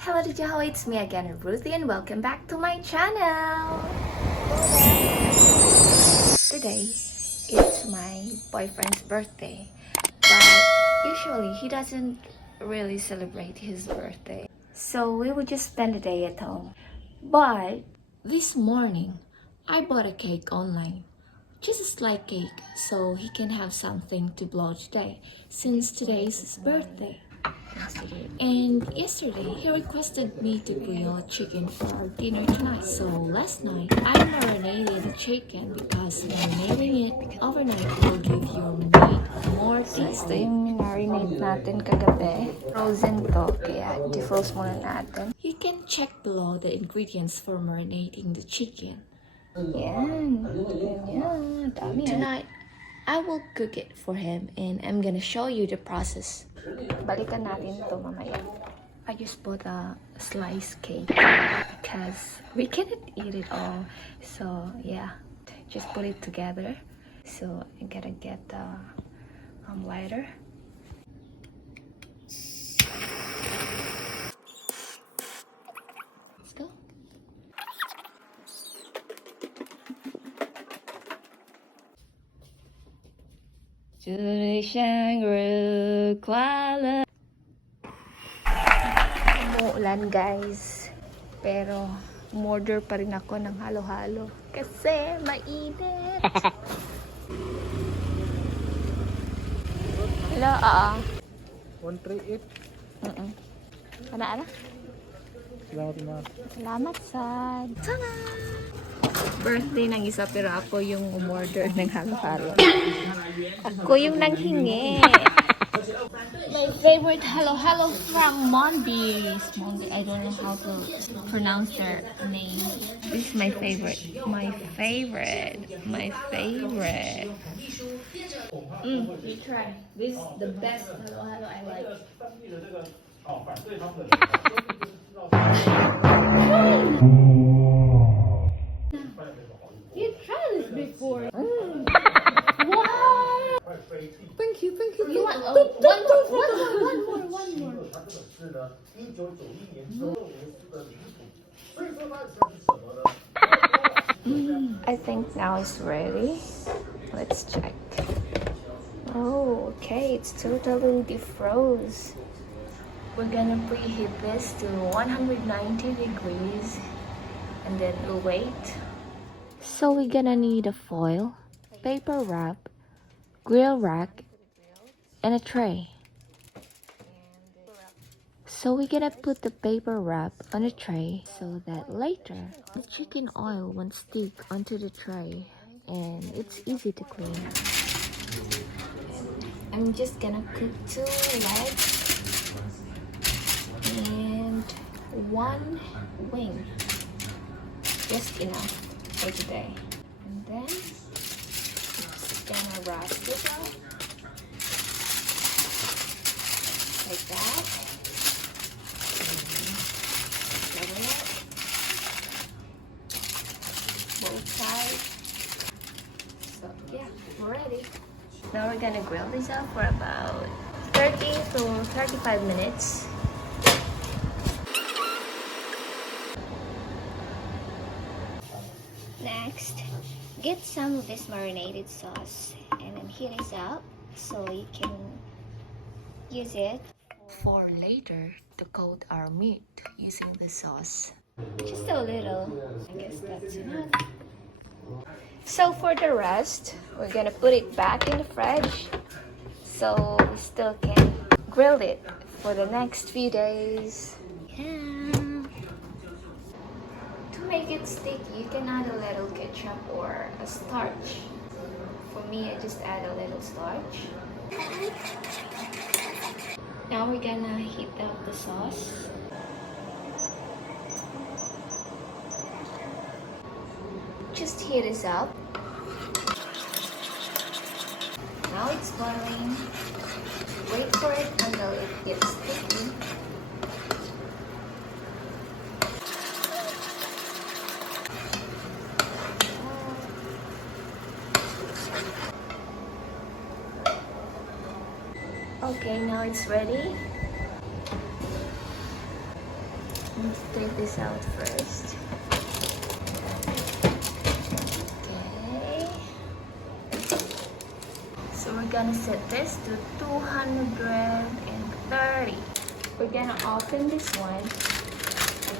Hello Dijaho, it's me again, Ruthie, and welcome back to my channel! Today, it's my boyfriend's birthday, but usually he doesn't really celebrate his birthday. So we would just spend the day at home. But this morning, I bought a cake online. Just a slight cake, so he can have something to blow today, since today is his birthday. And yesterday, he requested me to grill chicken for our dinner tonight. So last night, I marinated the chicken because marinating it overnight will give your meat more tasty. Yung marinate natin kagabi, frozen to, kaya defrost muna natin. You can check below the ingredients for marinating the chicken. Yan, dami. Tonight, I will cook it for him and I'm gonna show you the process. Balikan natin to mamaya. I just bought a slice cake because we cannot eat it all. So yeah, just put it together. So I gotta get the lighter. Let's go. Umuulan guys, pero umorder pa rin ako ng halo-halo kasi mainit. Hello, 138. Ana? Salamat ma. Salamat sad. Sana! Birthday ng isa pero ako yung umorder ng halo-halo. Ako yung nanghingi. My favorite halo-halo from Mondi's. I don't know how to pronounce their name. This is my favorite. My favorite. You try. This is the best halo-halo I like. You tried this before. Wow! Thank you. You want one more. I think now it's ready. Let's check. Oh, okay, it's totally defroze. We're gonna preheat this to 190 degrees and then we'll wait. So we're gonna need a foil, paper wrap, grill rack, and a tray. So we're gonna put the paper wrap on a tray so that later the chicken oil won't stick onto the tray and it's easy to clean. I'm just gonna cook 2 legs and 1 wing. Just enough for today. And then just gonna wrap this up like that. Cover it. Both sides. So yeah, we're ready. Now we're gonna grill this up for about 30 to 35 minutes. Next, get some of this marinated sauce and then heat it up so you can use it for later to coat our meat using the sauce. Just a little, I guess that's enough. So for the rest, we're gonna put it back in the fridge so we still can grill it for the next few days. Yeah. To make it sticky, you can add a little ketchup or a starch. For me, I just add a little starch. Now we're gonna heat up the sauce. Just heat this up. Now it's boiling. Wait for it until it gets sticky. Okay, now it's ready. Let's take this out first. Okay. So we're gonna set this to 230. We're gonna open this one.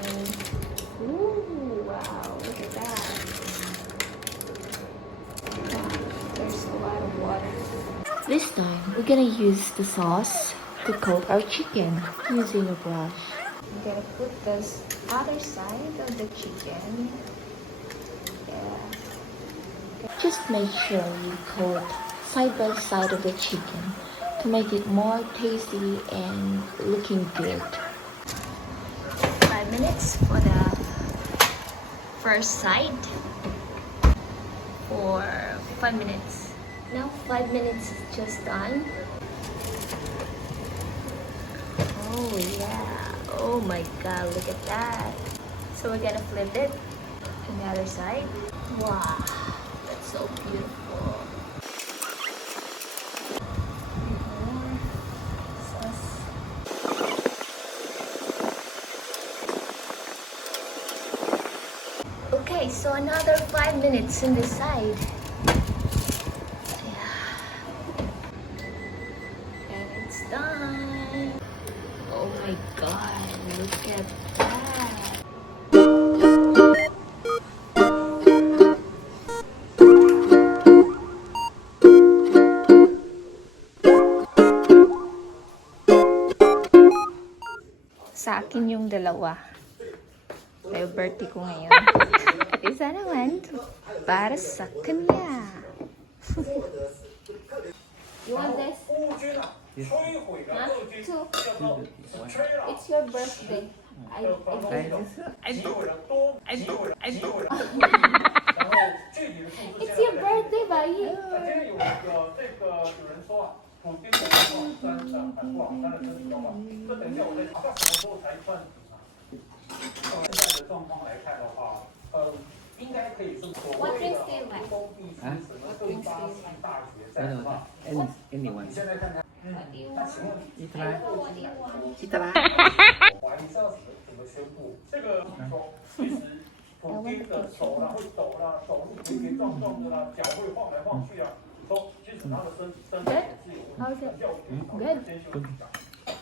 And, ooh, wow, look at that. There's a lot of water. This time, we're gonna use the sauce to coat our chicken using a brush. I'm gonna put this other side of the chicken. Yeah. Just make sure you coat side by side of the chicken to make it more tasty and looking good. 5 minutes for the first side. For 5 minutes. Now 5 minutes is just done. Oh yeah. Oh my god, look at that. So we're gonna flip it on the other side. Wow, that's so beautiful. Okay, so another 5 minutes on this side. And it's done. Oh my god, look at that. Sa akin yung dalawa. Dahil birthday ko ngayon. At isa naman para sa kanya. You want this? Huh? Two. It's your birthday. It's your birthday, buddy. 普京的网站上很不好，它的真实状况，这等一下我在什么时候才算停啊？现在的状况来看的话，应该可以是所谓的湖东地区什么各巴西大学在的话，你现在看看，那请问一特拉，我怀疑是要怎么宣布？这个说其实普京的手啦会抖啦，手是跌跌撞撞的啦，脚会晃来晃去啊。 Good? How's it? Good.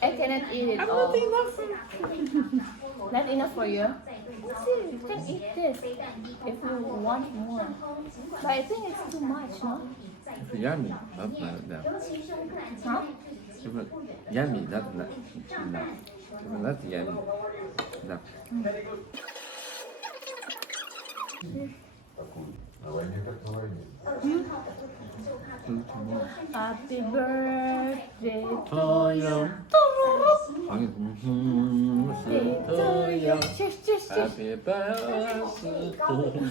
I cannot eat it all. Not enough for you? You can eat this if you want more. But I think it's too much, no? It's yummy, not that. Huh? Yummy, not enough. Not yummy. Enough. Happy birthday to you. Cheers, cheers, cheers. Happy birthday to you.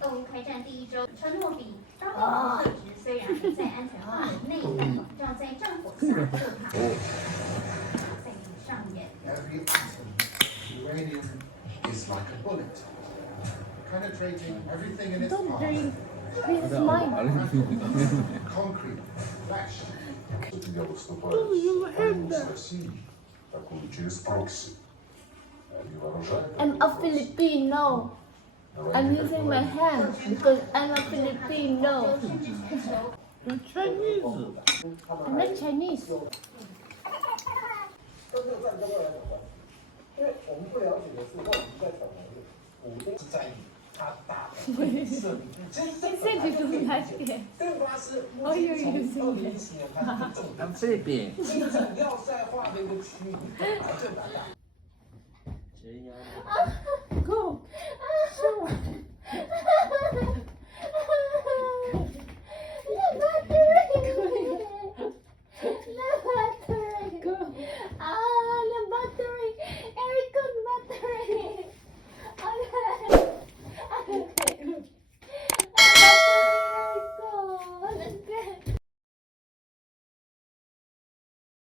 动物开战第一周，川诺比当地特质虽然不在安全化的内但照在战火下就怕在你上演。 Every atom uranium is like a bullet, penetrating everything in its Don't path. drink. This is mine. Concrete, flash. Я выступаю в России, такую через прокси. Они вооружают. I'm a Filipino. I'm using my hands because I'm a Filipino. You're Chinese. I'm not Chinese. 因为我们不了解的是，或者在场的武丁是在意他大的会射，其实这 He said you don't like it. 这个巴斯 Oh, you're 从 using 2017年开始就重 I'm 点 Philippine. 真正要塞化的一个区域，本来就难打。 Go.